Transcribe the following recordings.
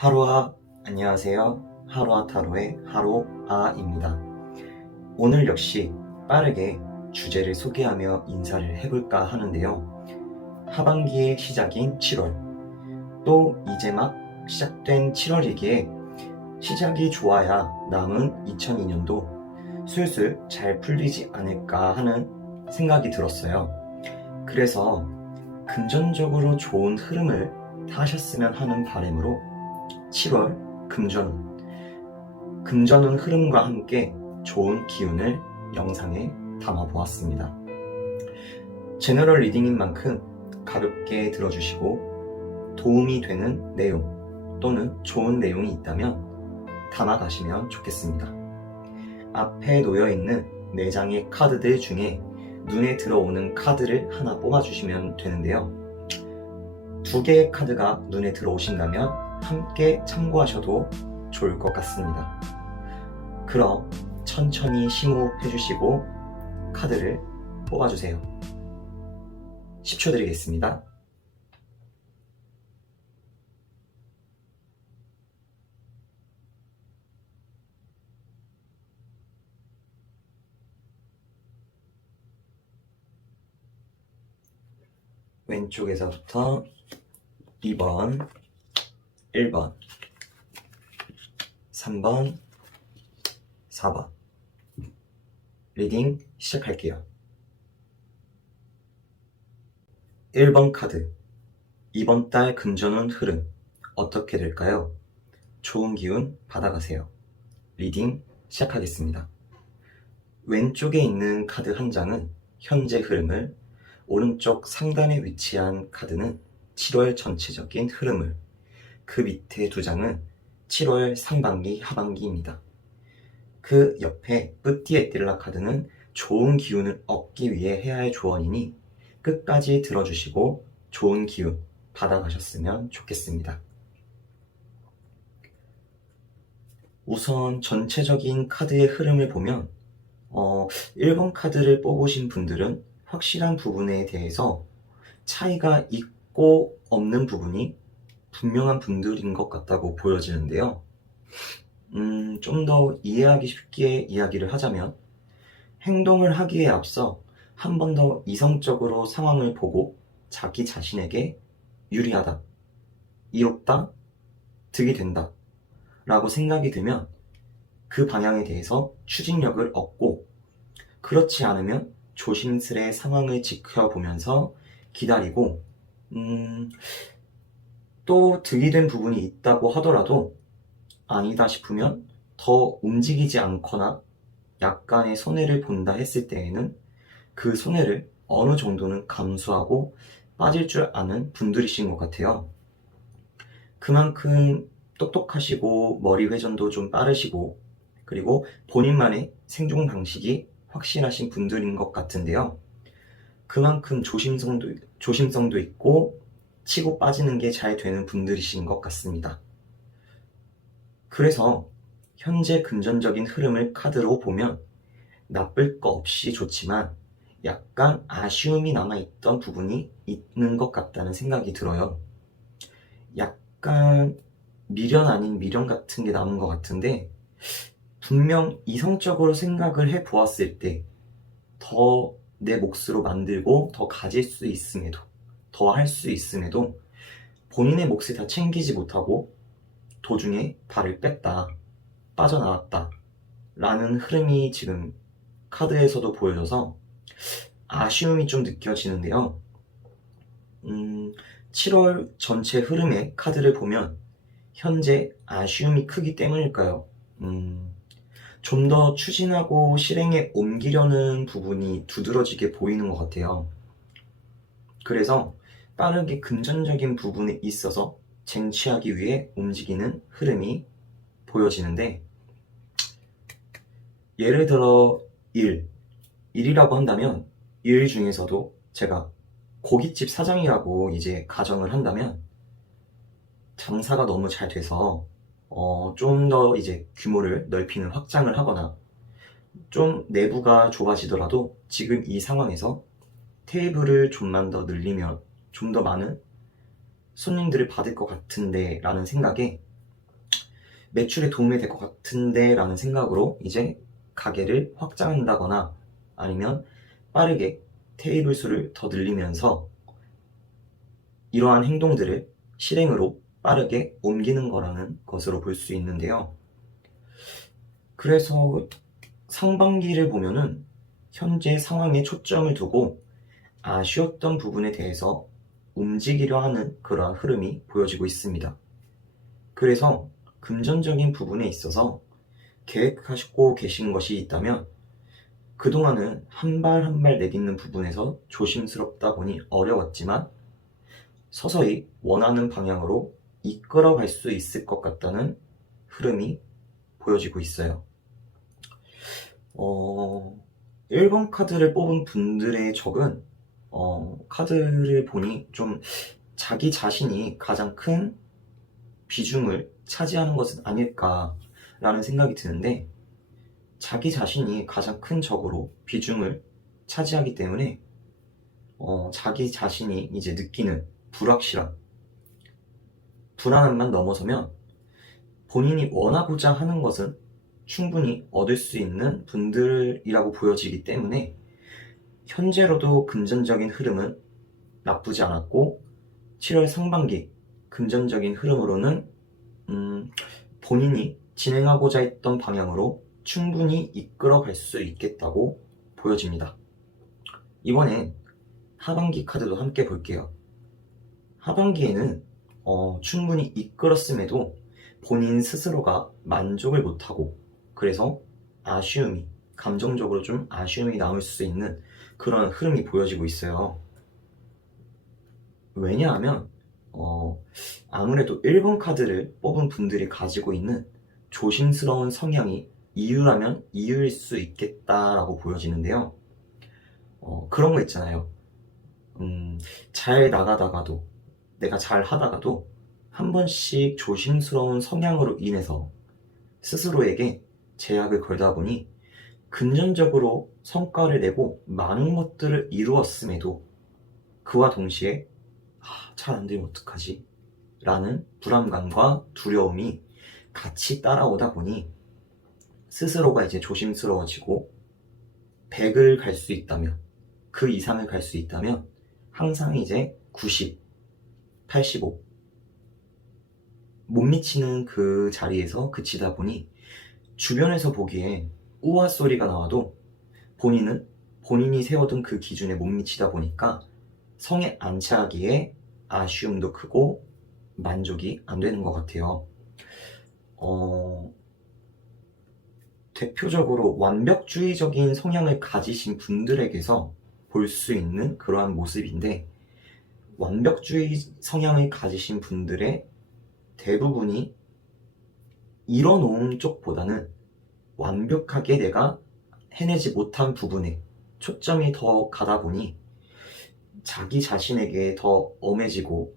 하루아, 안녕하세요. 하루아 타로의 하루아입니다. 오늘 역시 빠르게 주제를 소개하며 인사를 해볼까 하는데요. 하반기의 시작인 7월, 또 이제 막 시작된 7월이기에 시작이 좋아야 남은 2002년도 슬슬 잘 풀리지 않을까 하는 생각이 들었어요. 그래서 금전적으로 좋은 흐름을 타셨으면 하는 바람으로 7월 금전운 흐름과 함께 좋은 기운을 영상에 담아 보았습니다. 제너럴 리딩인 만큼 가볍게 들어주시고 도움이 되는 내용 또는 좋은 내용이 있다면 담아가시면 좋겠습니다. 앞에 놓여있는 4장의 카드들 중에 눈에 들어오는 카드를 하나 뽑아주시면 되는데요. 2개의 카드가 눈에 들어오신다면 함께 참고하셔도 좋을 것 같습니다. 그럼 천천히 심호흡 해주시고 카드를 뽑아주세요. 10초 드리겠습니다. 왼쪽에서부터 2번, 1번, 3번, 4번 리딩 시작할게요. 1번 카드, 이번 달 금전운 흐름 어떻게 될까요? 좋은 기운 받아가세요. 리딩 시작하겠습니다. 왼쪽에 있는 카드 한 장은 현재 흐름을, 오른쪽 상단에 위치한 카드는 7월 전체적인 흐름을, 그 밑에 2장은 7월 상반기 하반기입니다. 그 옆에 뿌띠에띠르라 카드는 좋은 기운을 얻기 위해 해야 할 조언이니 끝까지 들어주시고 좋은 기운 받아가셨으면 좋겠습니다. 우선 전체적인 카드의 흐름을 보면 1번 카드를 뽑으신 분들은 확실한 부분에 대해서 차이가 있고 없는 부분이 분명한 분들인 것 같다고 보여지는데요. 좀 더 이해하기 쉽게 이야기를 하자면 행동을 하기에 앞서 한 번 더 이성적으로 상황을 보고 자기 자신에게 유리하다, 이롭다, 득이 된다 라고 생각이 들면 그 방향에 대해서 추진력을 얻고, 그렇지 않으면 조심스레 상황을 지켜보면서 기다리고 또 득이 된 부분이 있다고 하더라도 아니다 싶으면 더 움직이지 않거나 약간의 손해를 본다 했을 때에는 그 손해를 어느 정도는 감수하고 빠질 줄 아는 분들이신 것 같아요. 그만큼 똑똑하시고 머리 회전도 좀 빠르시고 그리고 본인만의 생존 방식이 확실하신 분들인 것 같은데요. 그만큼 조심성도 있고 치고 빠지는 게 잘 되는 분들이신 것 같습니다. 그래서 현재 금전적인 흐름을 카드로 보면 나쁠 거 없이 좋지만 약간 아쉬움이 남아있던 부분이 있는 것 같다는 생각이 들어요. 약간 미련 아닌 미련 같은 게 남은 것 같은데, 분명 이성적으로 생각을 해 보았을 때 더 내 몫으로 만들고 더 가질 수 있음에도, 더 할 수 있음에도 본인의 몫을 다 챙기지 못하고 도중에 발을 뺐다, 빠져나왔다 라는 흐름이 지금 카드에서도 보여져서 아쉬움이 좀 느껴지는데요. 7월 전체 흐름의 카드를 보면 현재 아쉬움이 크기 때문일까요? 좀 더 추진하고 실행에 옮기려는 부분이 두드러지게 보이는 것 같아요. 그래서 빠르게 금전적인 부분에 있어서 쟁취하기 위해 움직이는 흐름이 보여지는데, 예를 들어 일이라고 한다면 일 중에서도 제가 고깃집 사장이라고 이제 가정을 한다면 장사가 너무 잘 돼서 좀 더 이제 규모를 넓히는 확장을 하거나 좀 내부가 좁아지더라도 지금 이 상황에서 테이블을 좀만 더 늘리면 좀 더 많은 손님들을 받을 것 같은데 라는 생각에 매출에 도움이 될 것 같은데 라는 생각으로 이제 가게를 확장한다거나 아니면 빠르게 테이블 수를 더 늘리면서 이러한 행동들을 실행으로 빠르게 옮기는 거라는 것으로 볼 수 있는데요. 그래서 상반기를 보면은 현재 상황에 초점을 두고 아쉬웠던 부분에 대해서 움직이려 하는 그러한 흐름이 보여지고 있습니다. 그래서 금전적인 부분에 있어서 계획하시고 계신 것이 있다면 그동안은 한 발 한 발 내딛는 부분에서 조심스럽다 보니 어려웠지만 서서히 원하는 방향으로 이끌어갈 수 있을 것 같다는 흐름이 보여지고 있어요. 1번 카드를 뽑은 분들의 적은 카드를 보니 좀 자기 자신이 가장 큰 비중을 차지하는 것은 아닐까라는 생각이 드는데, 자기 자신이 가장 큰 적으로 비중을 차지하기 때문에 자기 자신이 이제 느끼는 불확실함, 불안함만 넘어서면 본인이 원하고자 하는 것은 충분히 얻을 수 있는 분들이라고 보여지기 때문에 현재로도 금전적인 흐름은 나쁘지 않았고 7월 상반기 금전적인 흐름으로는 본인이 진행하고자 했던 방향으로 충분히 이끌어갈 수 있겠다고 보여집니다. 이번엔 하반기 카드도 함께 볼게요. 하반기에는 충분히 이끌었음에도 본인 스스로가 만족을 못하고 그래서 아쉬움이, 감정적으로 좀 아쉬움이 남을 수 있는 그런 흐름이 보여지고 있어요. 왜냐하면 아무래도 1번 카드를 뽑은 분들이 가지고 있는 조심스러운 성향이 이유라면 이유일 수 있겠다라고 보여지는데요. 그런 거 있잖아요. 잘 나가다가도, 내가 잘 하다가도 한 번씩 조심스러운 성향으로 인해서 스스로에게 제약을 걸다 보니 금전적으로 성과를 내고 많은 것들을 이루었음에도 그와 동시에 잘 안 되면 어떡하지? 라는 불안감과 두려움이 같이 따라오다 보니 스스로가 이제 조심스러워지고 100을 갈 수 있다면, 그 이상을 갈 수 있다면 항상 이제 90, 85 못 미치는 그 자리에서 그치다 보니 주변에서 보기엔 우와 소리가 나와도 본인은 본인이 세워둔 그 기준에 못 미치다 보니까 성에 안 차기에 아쉬움도 크고 만족이 안 되는 것 같아요. 대표적으로 완벽주의적인 성향을 가지신 분들에게서 볼 수 있는 그러한 모습인데, 완벽주의 성향을 가지신 분들의 대부분이 이뤄놓은 쪽보다는 완벽하게 내가 해내지 못한 부분에 초점이 더 가다 보니 자기 자신에게 더 엄해지고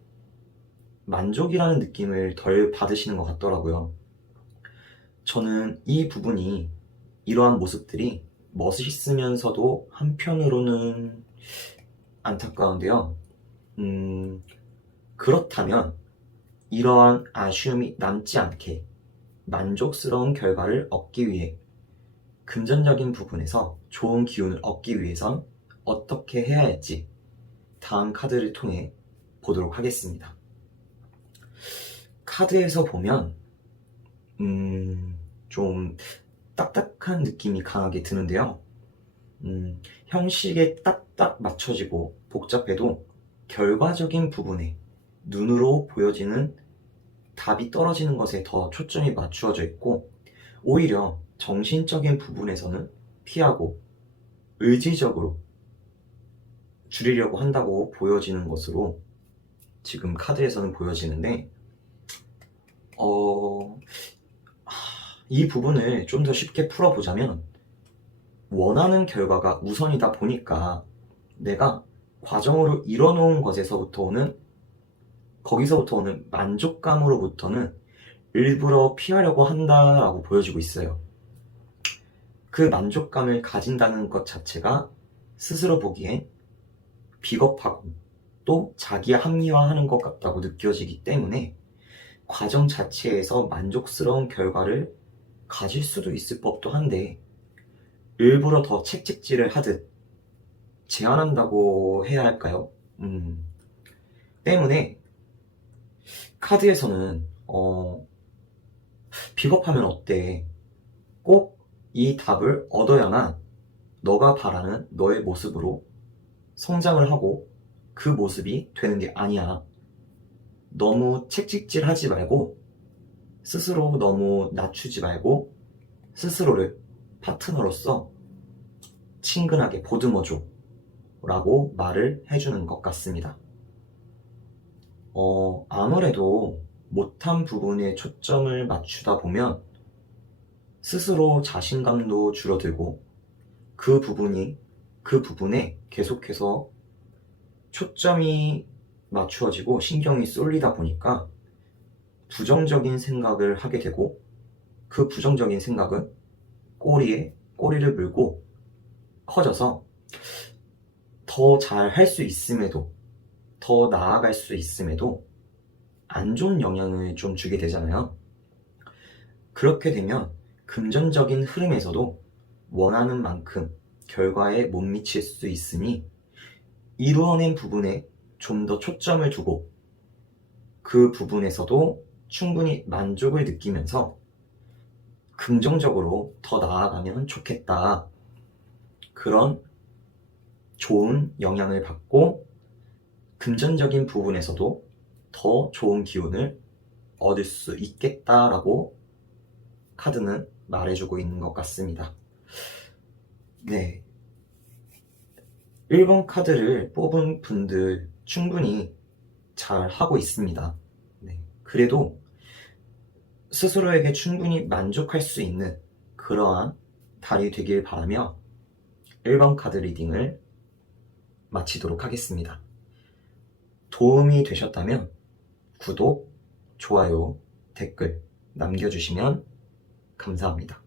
만족이라는 느낌을 덜 받으시는 것 같더라고요. 저는 이 부분이, 이러한 모습들이 멋있으면서도 한편으로는 안타까운데요. 그렇다면 이러한 아쉬움이 남지 않게 만족스러운 결과를 얻기 위해, 금전적인 부분에서 좋은 기운을 얻기 위해선 어떻게 해야 할지 다음 카드를 통해 보도록 하겠습니다. 카드에서 보면 좀 딱딱한 느낌이 강하게 드는데요. 형식에 딱딱 맞춰지고 복잡해도 결과적인 부분에 눈으로 보여지는 답이 떨어지는 것에 더 초점이 맞추어져 있고, 오히려 정신적인 부분에서는 피하고 의지적으로 줄이려고 한다고 보여지는 것으로 지금 카드에서는 보여지는데, 이 부분을 좀 더 쉽게 풀어보자면, 원하는 결과가 우선이다 보니까 내가 과정으로 이뤄놓은 거기서부터 오는 만족감으로부터는 일부러 피하려고 한다라고 보여지고 있어요. 그 만족감을 가진다는 것 자체가 스스로 보기엔 비겁하고 또 자기 합리화하는 것 같다고 느껴지기 때문에 과정 자체에서 만족스러운 결과를 가질 수도 있을 법도 한데 일부러 더 책찍질을 하듯 제한한다고 해야 할까요? 때문에 카드에서는 비겁하면 어때? 꼭 이 답을 얻어야만 너가 바라는 너의 모습으로 성장을 하고 그 모습이 되는 게 아니야. 너무 책찍질 하지 말고 스스로 너무 낮추지 말고 스스로를 파트너로서 친근하게 보듬어줘 라고 말을 해주는 것 같습니다. 아무래도 못한 부분에 초점을 맞추다 보면 스스로 자신감도 줄어들고 그 부분에 계속해서 초점이 맞추어지고 신경이 쏠리다 보니까 부정적인 생각을 하게 되고 그 부정적인 생각은 꼬리에 꼬리를 물고 커져서 더 잘 할 수 있음에도 더 나아갈 수 있음에도 안 좋은 영향을 좀 주게 되잖아요. 그렇게 되면 금전적인 흐름에서도 원하는 만큼 결과에 못 미칠 수 있으니 이루어낸 부분에 좀 더 초점을 두고 그 부분에서도 충분히 만족을 느끼면서 긍정적으로 더 나아가면 좋겠다. 그런 좋은 영향을 받고 금전적인 부분에서도 더 좋은 기운을 얻을 수 있겠다라고 카드는 말해주고 있는 것 같습니다. 네. 1번 카드를 뽑은 분들 충분히 잘 하고 있습니다. 네. 그래도 스스로에게 충분히 만족할 수 있는 그러한 달이 되길 바라며 1번 카드 리딩을 마치도록 하겠습니다. 도움이 되셨다면 구독, 좋아요, 댓글 남겨주시면 감사합니다.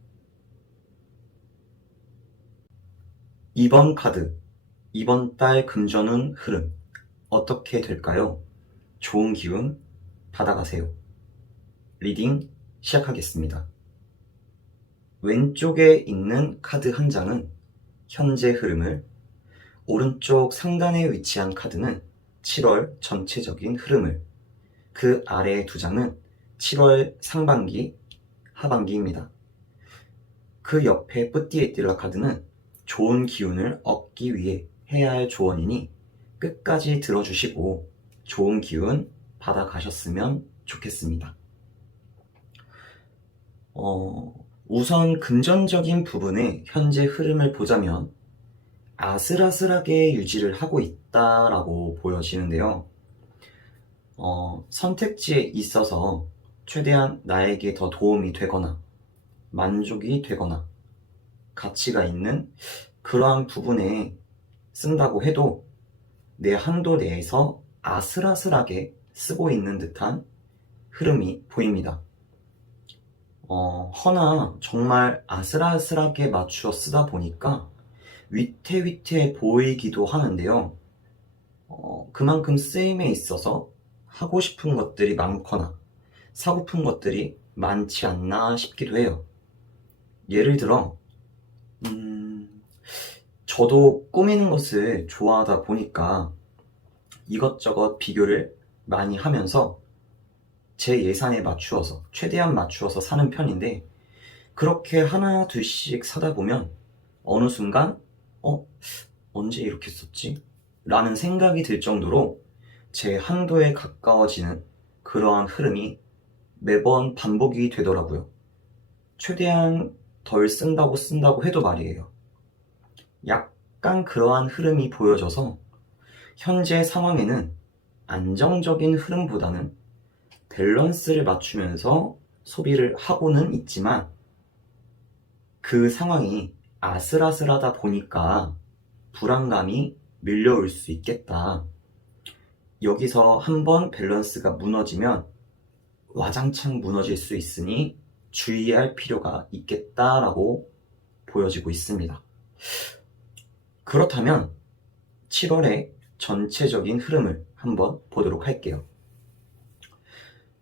2번 카드, 이번 달 금전운 흐름 어떻게 될까요? 좋은 기운 받아가세요. 리딩 시작하겠습니다. 왼쪽에 있는 카드 한 장은 현재 흐름을, 오른쪽 상단에 위치한 카드는 7월 전체적인 흐름을, 그 아래 두 장은 7월 상반기, 하반기입니다. 그 옆에 뿌띠에띠라 카드는 좋은 기운을 얻기 위해 해야 할 조언이니 끝까지 들어주시고 좋은 기운 받아가셨으면 좋겠습니다. 우선 금전적인 부분의 현재 흐름을 보자면 아슬아슬하게 유지를 하고 있다라고 보여지는데요. 선택지에 있어서 최대한 나에게 더 도움이 되거나 만족이 되거나 가치가 있는 그러한 부분에 쓴다고 해도 내 한도 내에서 아슬아슬하게 쓰고 있는 듯한 흐름이 보입니다. 허나 정말 아슬아슬하게 맞추어 쓰다 보니까 위태위태 보이기도 하는데요. 그만큼 쓰임에 있어서 하고 싶은 것들이 많거나 사고픈 것들이 많지 않나 싶기도 해요. 예를 들어 저도 꾸미는 것을 좋아하다 보니까 이것저것 비교를 많이 하면서 제 예산에 맞추어서 최대한 맞추어서 사는 편인데 그렇게 하나 둘씩 사다 보면 어느 순간 언제 이렇게 썼지? 라는 생각이 들 정도로 제 한도에 가까워지는 그러한 흐름이 매번 반복이 되더라고요. 최대한 덜 쓴다고 해도 말이에요. 약간 그러한 흐름이 보여져서 현재 상황에는 안정적인 흐름보다는 밸런스를 맞추면서 소비를 하고는 있지만 그 상황이 아슬아슬하다 보니까 불안감이 밀려올 수 있겠다. 여기서 한번 밸런스가 무너지면 와장창 무너질 수 있으니 주의할 필요가 있겠다라고 보여지고 있습니다. 그렇다면 7월의 전체적인 흐름을 한번 보도록 할게요.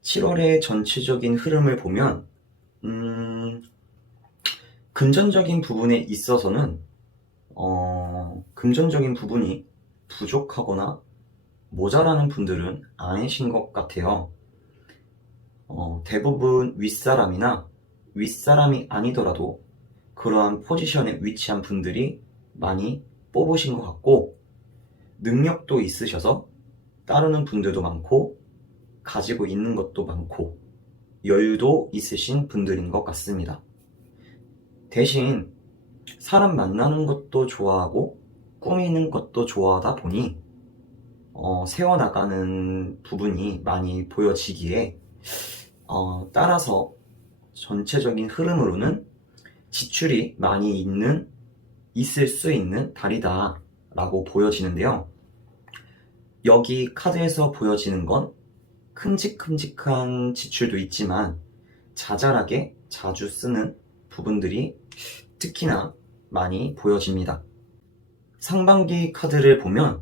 7월의 전체적인 흐름을 보면 금전적인 부분에 있어서는 금전적인 부분이 부족하거나 모자라는 분들은 아니신 것 같아요. 대부분 윗사람이나 윗사람이 아니더라도 그러한 포지션에 위치한 분들이 많이 뽑으신 것 같고, 능력도 있으셔서 따르는 분들도 많고 가지고 있는 것도 많고 여유도 있으신 분들인 것 같습니다. 대신 사람 만나는 것도 좋아하고 꾸미는 것도 좋아하다 보니 세워나가는 부분이 많이 보여지기에 따라서 전체적인 흐름으로는 지출이 많이 있을 수 있는 달이다 라고 보여지는데요. 여기 카드에서 보여지는 건 큼직큼직한 지출도 있지만 자잘하게 자주 쓰는 부분들이 특히나 많이 보여집니다. 상반기 카드를 보면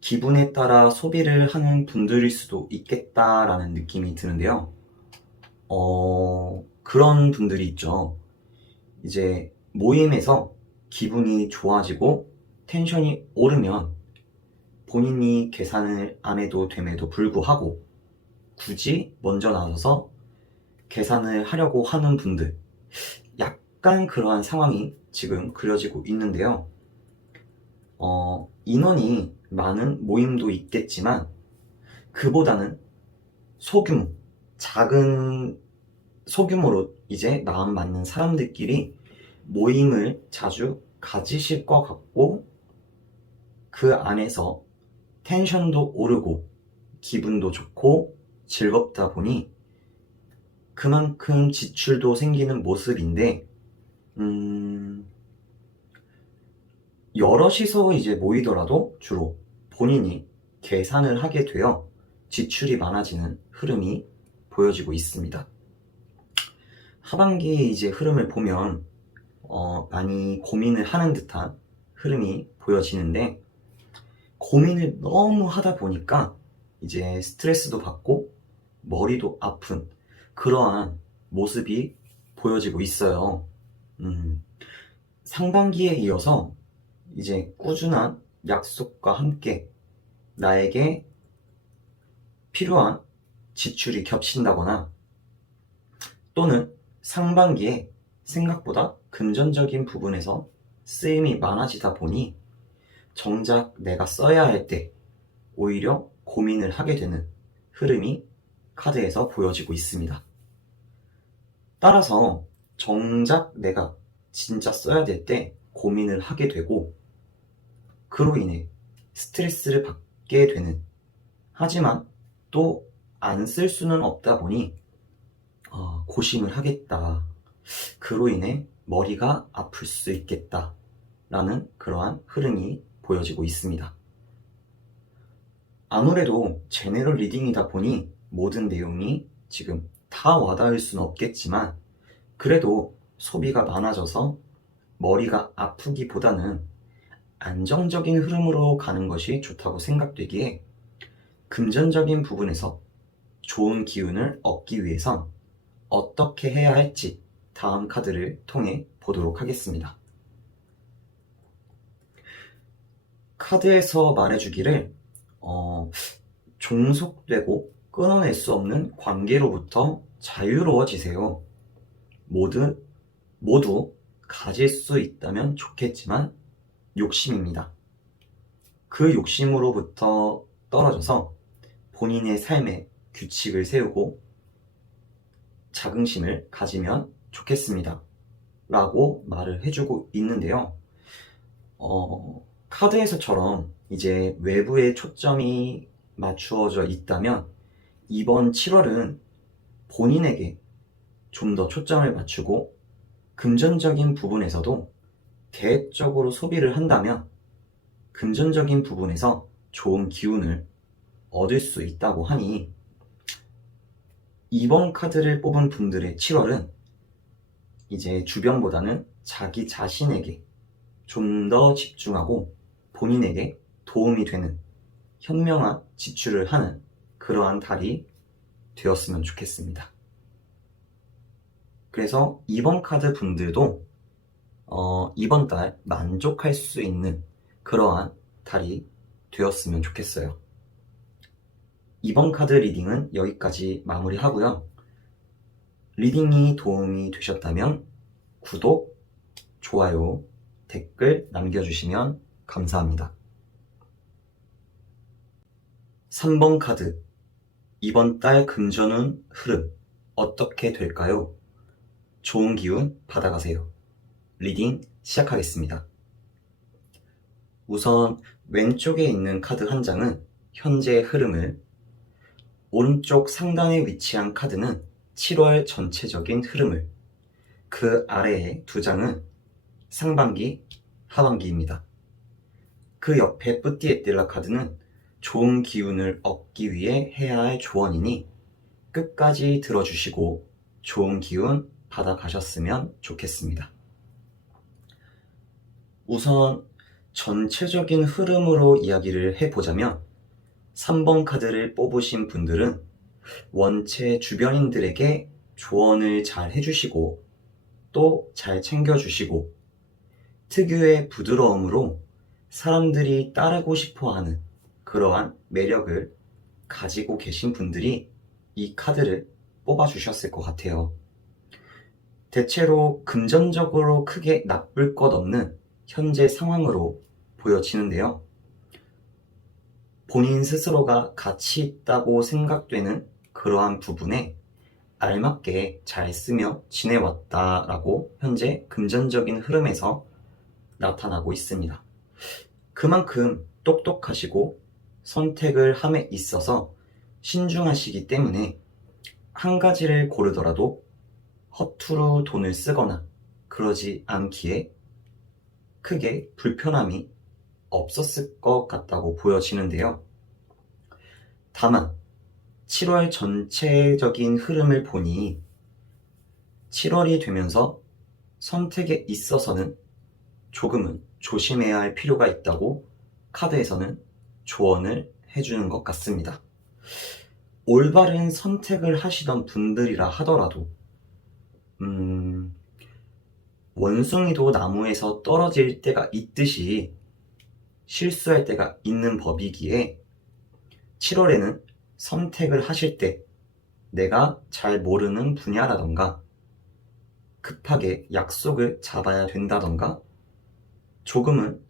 기분에 따라 소비를 하는 분들일 수도 있겠다라는 느낌이 드는데요. 그런 분들이 있죠. 이제 모임에서 기분이 좋아지고 텐션이 오르면 본인이 계산을 안 해도 됨에도 불구하고 굳이 먼저 나서서 계산을 하려고 하는 분들, 약간 그러한 상황이 지금 그려지고 있는데요. 인원이 많은 모임도 있겠지만 그보다는 작은 소규모로 이제 마음 맞는 사람들끼리 모임을 자주 가지실 것 같고, 그 안에서 텐션도 오르고 기분도 좋고 즐겁다 보니 그만큼 지출도 생기는 모습인데, 여럿이서 이제 모이더라도 주로 본인이 계산을 하게 되어 지출이 많아지는 흐름이 보여지고 있습니다. 하반기 이제 흐름을 보면 많이 고민을 하는 듯한 흐름이 보여지는데, 고민을 너무 하다 보니까 이제 스트레스도 받고 머리도 아픈 그러한 모습이 보여지고 있어요. 상반기에 이어서 이제 꾸준한 약속과 함께 나에게 필요한 지출이 겹친다거나, 또는 상반기에 생각보다 금전적인 부분에서 쓰임이 많아지다 보니 정작 내가 써야 할 때 오히려 고민을 하게 되는 흐름이 카드에서 보여지고 있습니다. 따라서 정작 내가 진짜 써야 될 때 고민을 하게 되고, 그로 인해 스트레스를 받게 되는, 하지만 또 안 쓸 수는 없다 보니 고심을 하겠다, 그로 인해 머리가 아플 수 있겠다 라는 그러한 흐름이 보여지고 있습니다. 아무래도 제네럴 리딩이다 보니 모든 내용이 지금 다 와닿을 수는 없겠지만, 그래도 소비가 많아져서 머리가 아프기보다는 안정적인 흐름으로 가는 것이 좋다고 생각되기에 금전적인 부분에서 좋은 기운을 얻기 위해선 어떻게 해야 할지 다음 카드를 통해 보도록 하겠습니다. 카드에서 말해주기를 종속되고 끊어낼 수 없는 관계로부터 자유로워지세요. 모두 가질 수 있다면 좋겠지만 욕심입니다. 그 욕심으로부터 떨어져서 본인의 삶에 규칙을 세우고 자긍심을 가지면 좋겠습니다 라고 말을 해주고 있는데요. 카드에서처럼 이제 외부에 초점이 맞추어져 있다면 이번 7월은 본인에게 좀 더 초점을 맞추고 금전적인 부분에서도 계획적으로 소비를 한다면 금전적인 부분에서 좋은 기운을 얻을 수 있다고 하니, 이번 카드를 뽑은 분들의 7월은 이제 주변보다는 자기 자신에게 좀 더 집중하고 본인에게 도움이 되는 현명한 지출을 하는 그러한 달이 되었으면 좋겠습니다. 그래서 이번 카드 분들도 이번 달 만족할 수 있는 그러한 달이 되었으면 좋겠어요. 이번 카드 리딩은 여기까지 마무리하고요. 리딩이 도움이 되셨다면 구독, 좋아요, 댓글 남겨주시면 감사합니다. 3번 카드, 이번 달 금전운 흐름 어떻게 될까요? 좋은 기운 받아가세요. 리딩 시작하겠습니다. 우선 왼쪽에 있는 카드 한 장은 현재의 흐름을, 오른쪽 상단에 위치한 카드는 7월 전체적인 흐름을, 그 아래의 두 장은 상반기, 하반기입니다. 그 옆에 뿌띠에띠라 카드는 좋은 기운을 얻기 위해 해야 할 조언이니 끝까지 들어주시고 좋은 기운 받아가셨으면 좋겠습니다. 우선 전체적인 흐름으로 이야기를 해보자면 3번 카드를 뽑으신 분들은 원체 주변인들에게 조언을 잘 해주시고 또 잘 챙겨주시고 특유의 부드러움으로 사람들이 따르고 싶어하는 그러한 매력을 가지고 계신 분들이 이 카드를 뽑아주셨을 것 같아요. 대체로 금전적으로 크게 나쁠 것 없는 현재 상황으로 보여지는데요. 본인 스스로가 가치 있다고 생각되는 그러한 부분에 알맞게 잘 쓰며 지내왔다라고 현재 금전적인 흐름에서 나타나고 있습니다. 그만큼 똑똑하시고 선택을 함에 있어서 신중하시기 때문에 한 가지를 고르더라도 허투루 돈을 쓰거나 그러지 않기에 크게 불편함이 없었을 것 같다고 보여지는데요. 다만 7월 전체적인 흐름을 보니 7월이 되면서 선택에 있어서는 조금은 조심해야 할 필요가 있다고 카드에서는 조언을 해주는 것 같습니다. 올바른 선택을 하시던 분들이라 하더라도 원숭이도 나무에서 떨어질 때가 있듯이 실수할 때가 있는 법이기에 7월에는 선택을 하실 때 내가 잘 모르는 분야라던가 급하게 약속을 잡아야 된다던가 조금은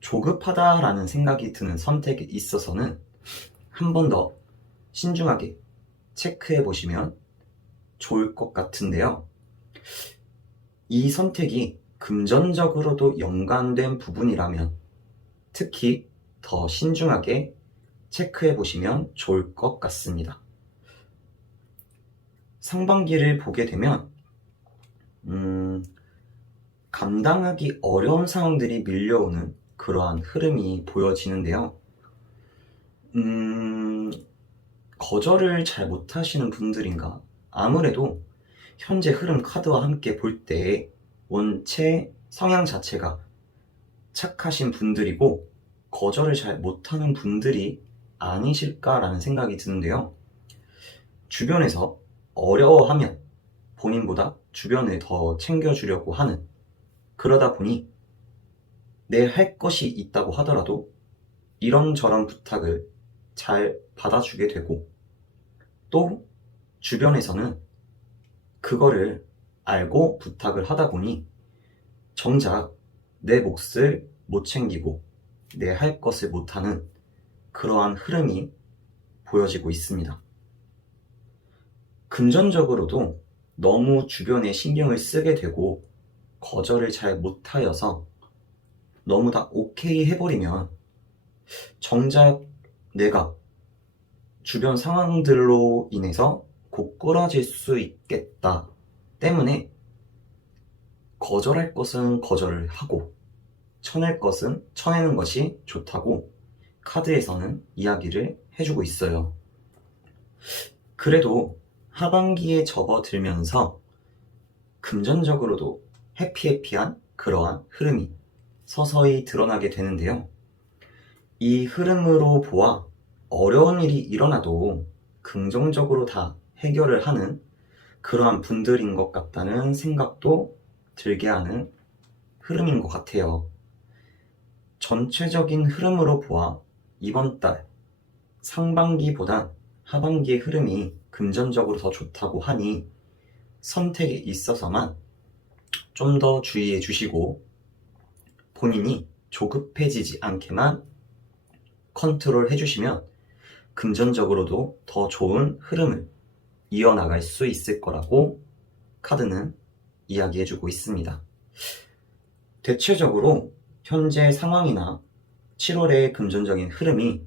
조급하다라는 생각이 드는 선택에 있어서는 한 번 더 신중하게 체크해 보시면 좋을 것 같은데요. 이 선택이 금전적으로도 연관된 부분이라면 특히 더 신중하게 체크해 보시면 좋을 것 같습니다. 상반기를 보게 되면 감당하기 어려운 상황들이 밀려오는 그러한 흐름이 보여지는데요. 거절을 잘 못하시는 분들인가? 아무래도 현재 흐름 카드와 함께 볼 때 원체 성향 자체가 착하신 분들이고 거절을 잘 못하는 분들이 아니실까라는 생각이 드는데요. 주변에서 어려워하면 본인보다 주변을 더 챙겨주려고 하는, 그러다 보니 내 할 것이 있다고 하더라도 이런저런 부탁을 잘 받아주게 되고 또 주변에서는 그거를 알고 부탁을 하다 보니 정작 내 몫을 못 챙기고 내 할 것을 못하는 그러한 흐름이 보여지고 있습니다. 금전적으로도 너무 주변에 신경을 쓰게 되고 거절을 잘 못하여서 너무 다 오케이 해버리면 정작 내가 주변 상황들로 인해서 고꾸라질 수 있겠다 때문에 거절할 것은 거절을 하고 쳐낼 것은 쳐내는 것이 좋다고 카드에서는 이야기를 해주고 있어요. 그래도 하반기에 접어들면서 금전적으로도 해피해피한 그러한 흐름이 서서히 드러나게 되는데요. 이 흐름으로 보아 어려운 일이 일어나도 긍정적으로 다 해결을 하는 그러한 분들인 것 같다는 생각도 들게 하는 흐름인 것 같아요. 전체적인 흐름으로 보아 이번 달 상반기보단 하반기의 흐름이 금전적으로 더 좋다고 하니 선택에 있어서만 좀 더 주의해 주시고 본인이 조급해지지 않게만 컨트롤 해주시면 금전적으로도 더 좋은 흐름을 이어나갈 수 있을 거라고 카드는 이야기해주고 있습니다. 대체적으로 현재 상황이나 7월의 금전적인 흐름이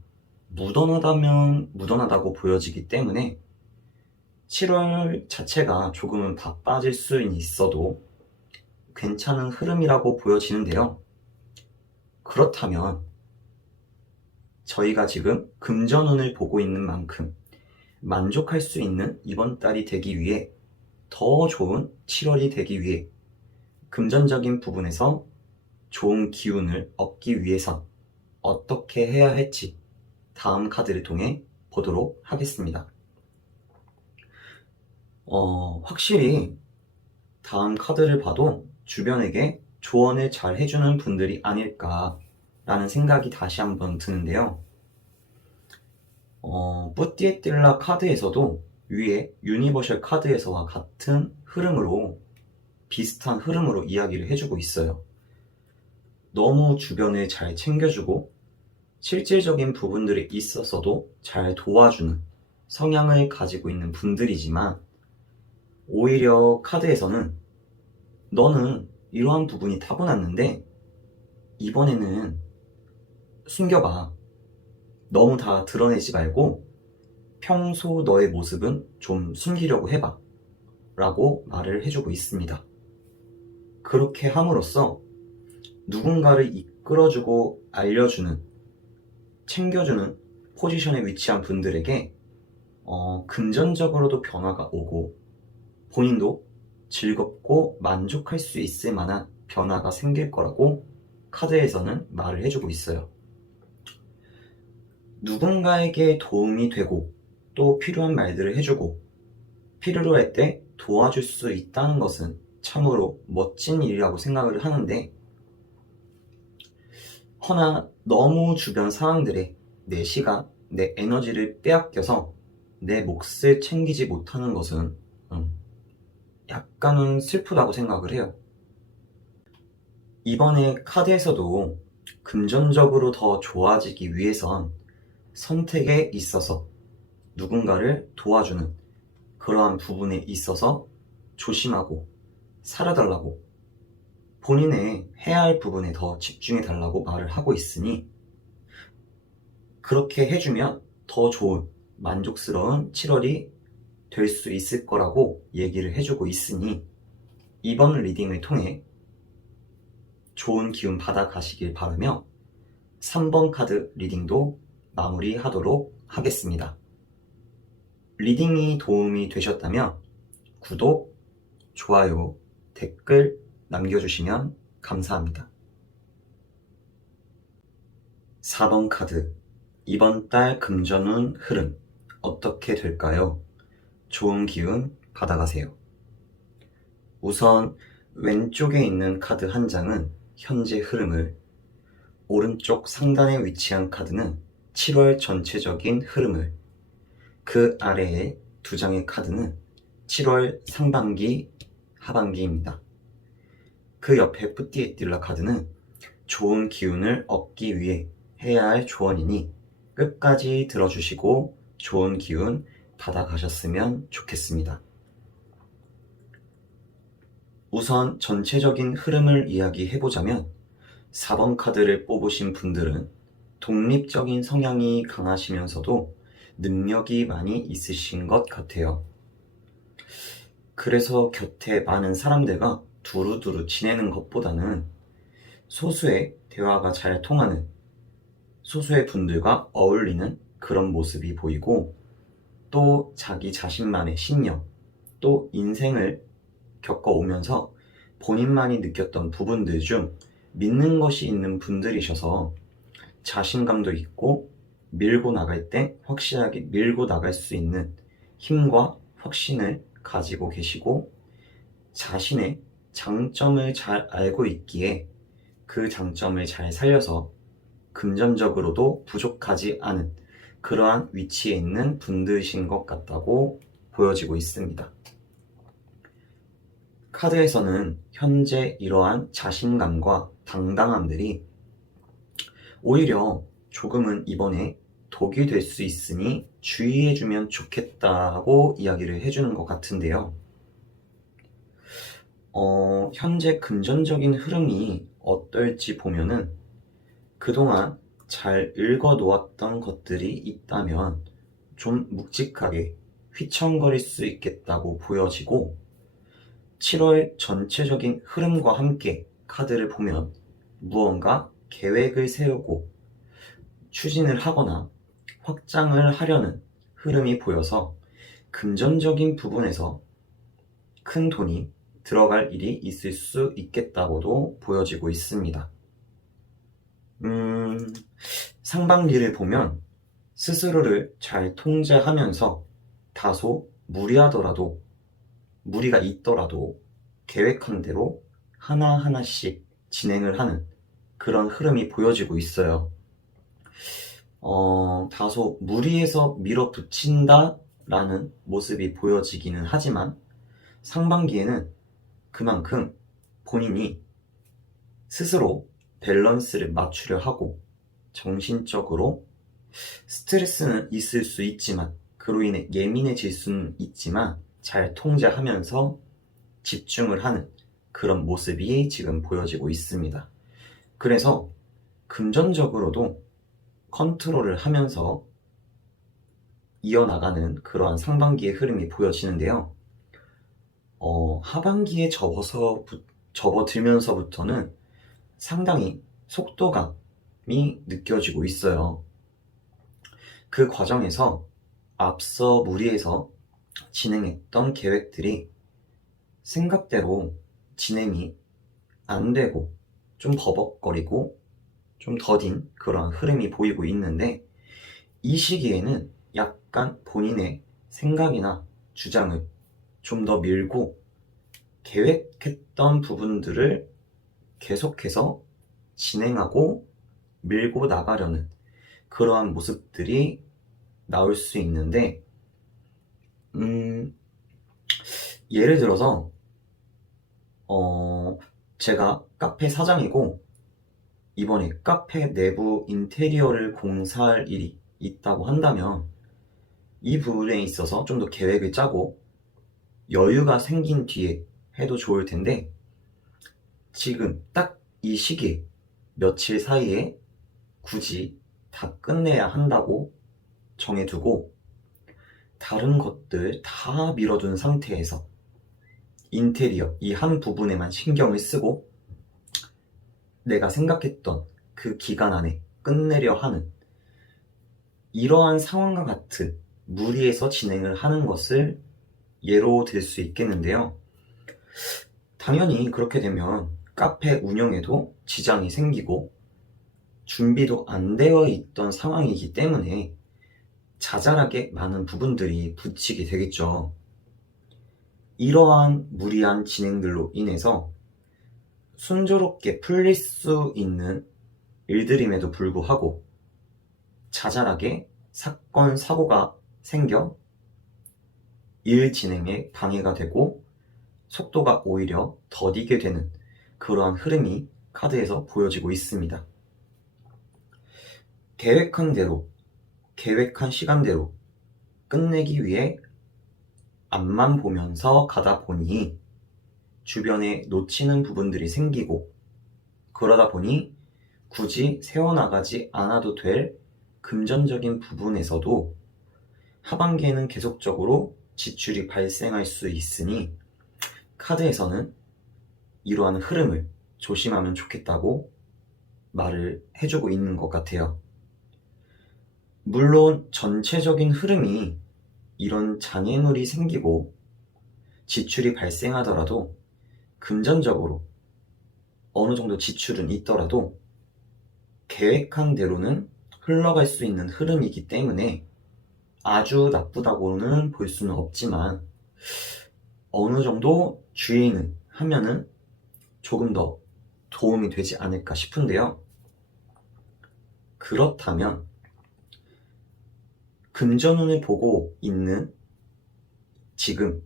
무던하다면 무던하다고 보여지기 때문에 7월 자체가 조금은 바빠질 수는 있어도 괜찮은 흐름이라고 보여지는데요. 그렇다면 저희가 지금 금전운을 보고 있는 만큼 만족할 수 있는 이번 달이 되기 위해 더 좋은 7월이 되기 위해 금전적인 부분에서 좋은 기운을 얻기 위해선 어떻게 해야 할지 다음 카드를 통해 보도록 하겠습니다. 확실히 다음 카드를 봐도 주변에게 조언을 잘 해주는 분들이 아닐까라는 생각이 다시 한번 드는데요. 뿌띠에뜰라 카드에서도 위에 유니버셜 카드에서와 같은 흐름으로 비슷한 흐름으로 이야기를 해주고 있어요. 너무 주변을 잘 챙겨주고 실질적인 부분들에 있어서도 잘 도와주는 성향을 가지고 있는 분들이지만 오히려 카드에서는 너는 이러한 부분이 타고났는데 이번에는 숨겨봐. 너무 다 드러내지 말고 평소 너의 모습은 좀 숨기려고 해봐 라고 말을 해주고 있습니다. 그렇게 함으로써 누군가를 이끌어주고 알려주는, 챙겨주는 포지션에 위치한 분들에게 금전적으로도 변화가 오고 본인도 즐겁고 만족할 수 있을 만한 변화가 생길 거라고 카드에서는 말을 해주고 있어요. 누군가에게 도움이 되고 또 필요한 말들을 해주고 필요로 할 때 도와줄 수 있다는 것은 참으로 멋진 일이라고 생각을 하는데 허나 너무 주변 상황들에 내 시간, 내 에너지를 빼앗겨서 내 몫을 챙기지 못하는 것은 약간은 슬프다고 생각을 해요. 이번에 카드에서도 금전적으로 더 좋아지기 위해선 선택에 있어서 누군가를 도와주는 그러한 부분에 있어서 조심하고 살아달라고 본인의 해야 할 부분에 더 집중해달라고 말을 하고 있으니 그렇게 해주면 더 좋은 만족스러운 7월이 될 수 있을 거라고 얘기를 해주고 있으니 이번 리딩을 통해 좋은 기운 받아가시길 바라며 3번 카드 리딩도 마무리하도록 하겠습니다. 리딩이 도움이 되셨다면 구독, 좋아요, 댓글 남겨주시면 감사합니다. 4번 카드, 이번 달 금전운 흐름 어떻게 될까요? 좋은 기운 받아가세요. 우선 왼쪽에 있는 카드 한 장은 현재 흐름을, 오른쪽 상단에 위치한 카드는 7월 전체적인 흐름을, 그 아래에 두 장의 카드는 7월 상반기, 하반기입니다. 그 옆에 뿌띠에뜰라 카드는 좋은 기운을 얻기 위해 해야 할 조언이니 끝까지 들어주시고 좋은 기운 받아가셨으면 좋겠습니다. 우선 전체적인 흐름을 이야기해보자면 4번 카드를 뽑으신 분들은 독립적인 성향이 강하시면서도 능력이 많이 있으신 것 같아요. 그래서 곁에 많은 사람들과 두루두루 지내는 것보다는 소수의 대화가 잘 통하는 소수의 분들과 어울리는 그런 모습이 보이고 또 자기 자신만의 신념, 또 인생을 겪어오면서 본인만이 느꼈던 부분들 중 믿는 것이 있는 분들이셔서 자신감도 있고 밀고 나갈 때 확실하게 밀고 나갈 수 있는 힘과 확신을 가지고 계시고, 자신의 장점을 잘 알고 있기에 그 장점을 잘 살려서 금전적으로도 부족하지 않은 그러한 위치에 있는 분들이신 것 같다고 보여지고 있습니다. 카드에서는 현재 이러한 자신감과 당당함들이 오히려 조금은 이번에 독이 될 수 있으니 주의해주면 좋겠다고 이야기를 해주는 것 같은데요. 현재 금전적인 흐름이 어떨지 보면은 그동안 잘 읽어 놓았던 것들이 있다면 좀 묵직하게 휘청거릴 수 있겠다고 보여지고, 7월 전체적인 흐름과 함께 카드를 보면 무언가 계획을 세우고 추진을 하거나 확장을 하려는 흐름이 보여서 금전적인 부분에서 큰 돈이 들어갈 일이 있을 수 있겠다고도 보여지고 있습니다. 상반기를 보면 스스로를 잘 통제하면서 다소 무리가 있더라도 계획한 대로 하나하나씩 진행을 하는 그런 흐름이 보여지고 있어요. 다소 무리해서 밀어붙인다 라는 모습이 보여지기는 하지만, 상반기에는 그만큼 본인이 스스로 밸런스를 맞추려 하고 정신적으로 스트레스는 있을 수 있지만, 그로 인해 예민해질 수는 있지만 잘 통제하면서 집중을 하는 그런 모습이 지금 보여지고 있습니다. 그래서 금전적으로도 컨트롤을 하면서 이어나가는 그러한 상반기의 흐름이 보여지는데요. 하반기에 접어들면서부터는 상당히 속도감이 느껴지고 있어요. 그 과정에서 앞서 무리해서 진행했던 계획들이 생각대로 진행이 안 되고 좀 버벅거리고 좀 더딘 그런 흐름이 보이고 있는데, 이 시기에는 약간 본인의 생각이나 주장을 좀 더 밀고 계획했던 부분들을 계속해서 진행하고 밀고 나가려는 그러한 모습들이 나올 수 있는데, 예를 들어서 제가 카페 사장이고 이번에 카페 내부 인테리어를 공사할 일이 있다고 한다면, 이 부분에 있어서 좀 더 계획을 짜고 여유가 생긴 뒤에 해도 좋을 텐데, 지금 딱 이 시기에 며칠 사이에 굳이 다 끝내야 한다고 정해두고 다른 것들 다 밀어둔 상태에서 인테리어 이 한 부분에만 신경을 쓰고 내가 생각했던 그 기간 안에 끝내려 하는 이러한 상황과 같은 무리해서 진행을 하는 것을 예로 들 수 있겠는데요. 당연히 그렇게 되면 카페 운영에도 지장이 생기고 준비도 안 되어 있던 상황이기 때문에 자잘하게 많은 부분들이 붙이게 되겠죠. 이러한 무리한 진행들로 인해서 순조롭게 풀릴 수 있는 일들임에도 불구하고 자잘하게 사건, 사고가 생겨 일 진행에 방해가 되고 속도가 오히려 더디게 되는 그러한 흐름이 카드에서 보여지고 있습니다. 계획한 대로, 계획한 시간대로 끝내기 위해 앞만 보면서 가다 보니 주변에 놓치는 부분들이 생기고, 그러다 보니 굳이 세워나가지 않아도 될 금전적인 부분에서도 하반기에는 계속적으로 지출이 발생할 수 있으니 카드에서는 이러한 흐름을 조심하면 좋겠다고 말을 해주고 있는 것 같아요. 물론 전체적인 흐름이 이런 장애물이 생기고 지출이 발생하더라도 금전적으로 어느 정도 지출은 있더라도 계획한 대로는 흘러갈 수 있는 흐름이기 때문에 아주 나쁘다고는 볼 수는 없지만 어느 정도 주의는 하면은 조금 더 도움이 되지 않을까 싶은데요. 그렇다면 금전운을 보고 있는 지금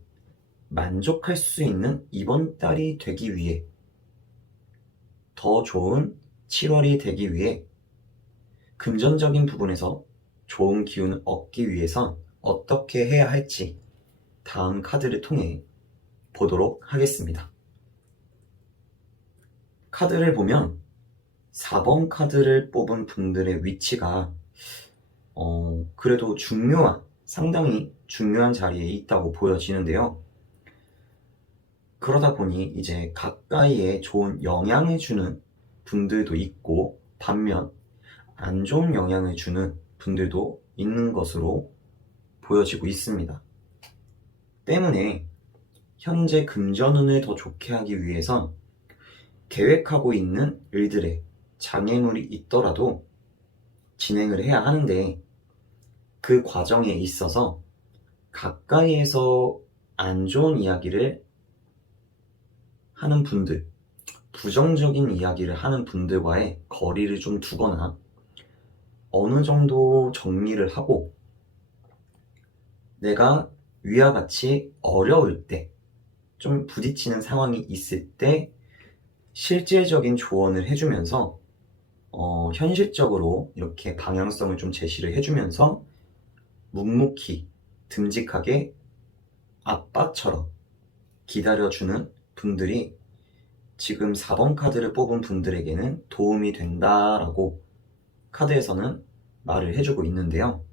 만족할 수 있는 이번 달이 되기 위해, 더 좋은 7월이 되기 위해, 금전적인 부분에서 좋은 기운을 얻기 위해선 어떻게 해야 할지 다음 카드를 통해 보도록 하겠습니다. 카드를 보면 4번 카드를 뽑은 분들의 위치가 그래도 상당히 중요한 자리에 있다고 보여지는데요. 그러다 보니 이제 가까이에 좋은 영향을 주는 분들도 있고, 반면 안 좋은 영향을 주는 분들도 있는 것으로 보여지고 있습니다. 때문에 현재 금전운을 더 좋게 하기 위해선 계획하고 있는 일들에 장애물이 있더라도 진행을 해야 하는데, 그 과정에 있어서 가까이에서 안 좋은 이야기를 하는 분들, 부정적인 이야기를 하는 분들과의 거리를 좀 두거나 어느 정도 정리를 하고, 내가 위와 같이 어려울 때, 좀 부딪히는 상황이 있을 때 실질적인 조언을 해주면서 현실적으로 이렇게 방향성을 좀 제시를 해주면서 묵묵히 듬직하게 아빠처럼 기다려주는 분들이 지금 4번 카드를 뽑은 분들에게는 도움이 된다라고 카드에서는 말을 해주고 있는데요.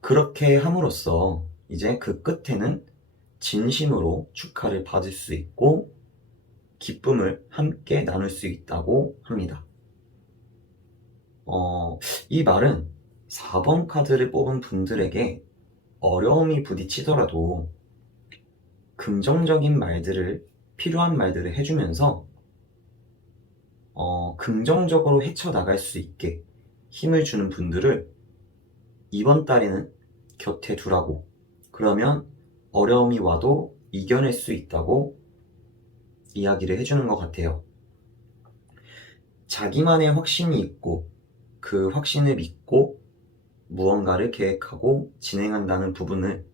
그렇게 함으로써 이제 그 끝에는 진심으로 축하를 받을 수 있고 기쁨을 함께 나눌 수 있다고 합니다. 이 말은 4번 카드를 뽑은 분들에게 어려움이 부딪히더라도 긍정적인 말들을, 필요한 말들을 해주면서 긍정적으로 헤쳐나갈 수 있게 힘을 주는 분들을 이번 달에는 곁에 두라고, 그러면 어려움이 와도 이겨낼 수 있다고 이야기를 해주는 것 같아요. 자기만의 확신이 있고 그 확신을 믿고 무언가를 계획하고 진행한다는 부분을,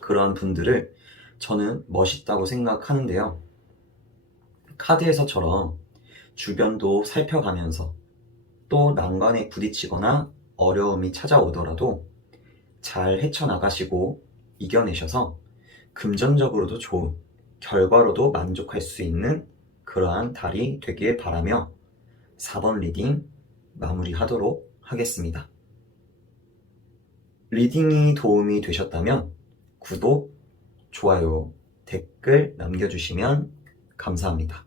그러한 분들을 저는 멋있다고 생각하는데요. 카드에서처럼 주변도 살펴가면서 또 난관에 부딪히거나 어려움이 찾아오더라도 잘 헤쳐나가시고 이겨내셔서 금전적으로도 좋은, 결과로도 만족할 수 있는 그러한 달이 되길 바라며 4번 리딩 마무리하도록 하겠습니다. 리딩이 도움이 되셨다면 구독, 좋아요, 댓글 남겨주시면 감사합니다.